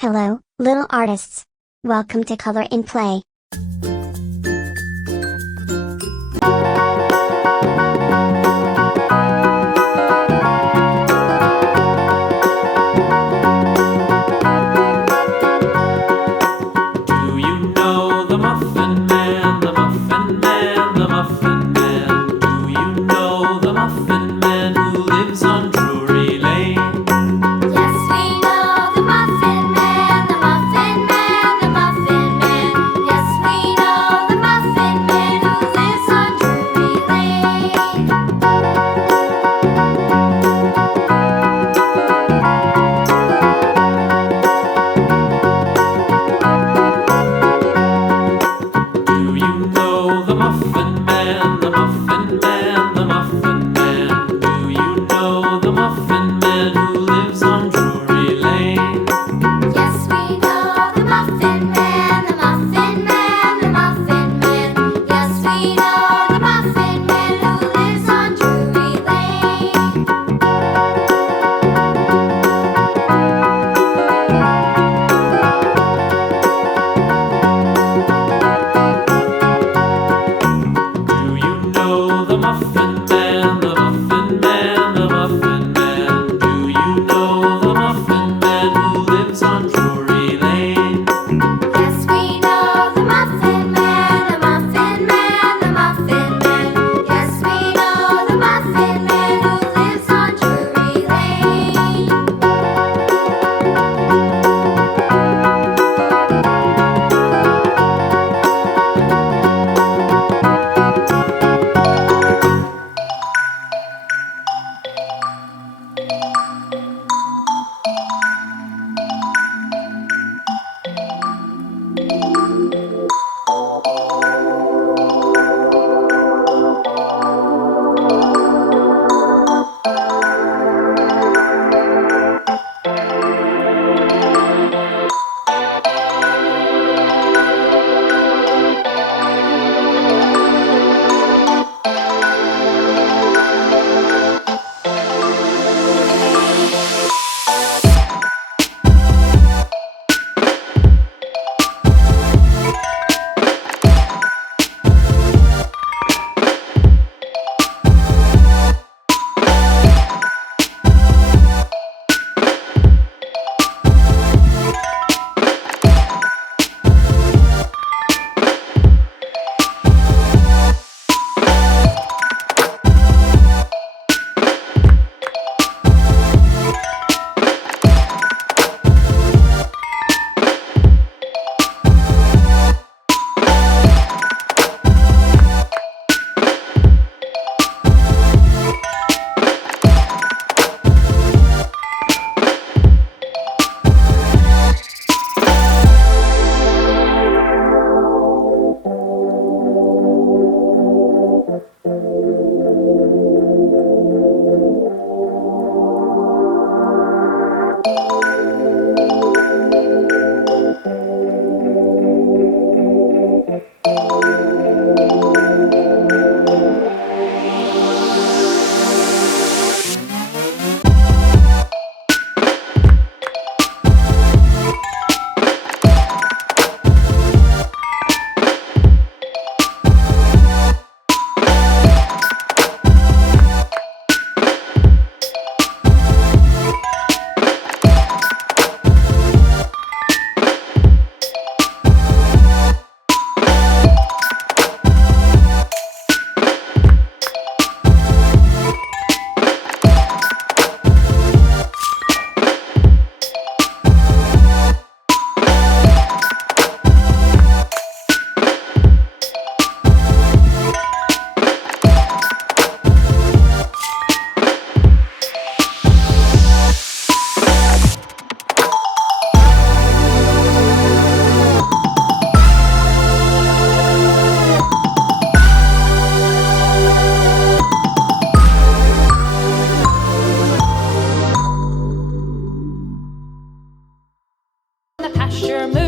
Hello, little artists. Welcome to Color in Play. Do you know the Muffin Man, the Muffin Man, the Muffin Man? Do you know the Muffin Man who lives on Drury Lane? Yes, we know the Muffin Man, the Muffin Man, the Muffin Man. Yes, we know the Muffin Man who lives on Drury Lane. Do you know the Muffin Man, the Muffin Man, the Muffin Man? Do you know the Muffin Man who lives on Drury Lane? Yes, we know the Muffin Man, the Muffin Man, the Muffin Man. Yes, we know the Muffin Man who lives on Drury Lane. Do you know the Muffin Man, the Muffin Man, the Muffin Man? Do you know the Muffin Man who lives on Drury Lane? Yes, we know the Muffin Man, the Muffin Man, the Muffin Man. Yes, we know the Muffin Man who lives on Drury Lane. The pasture moon.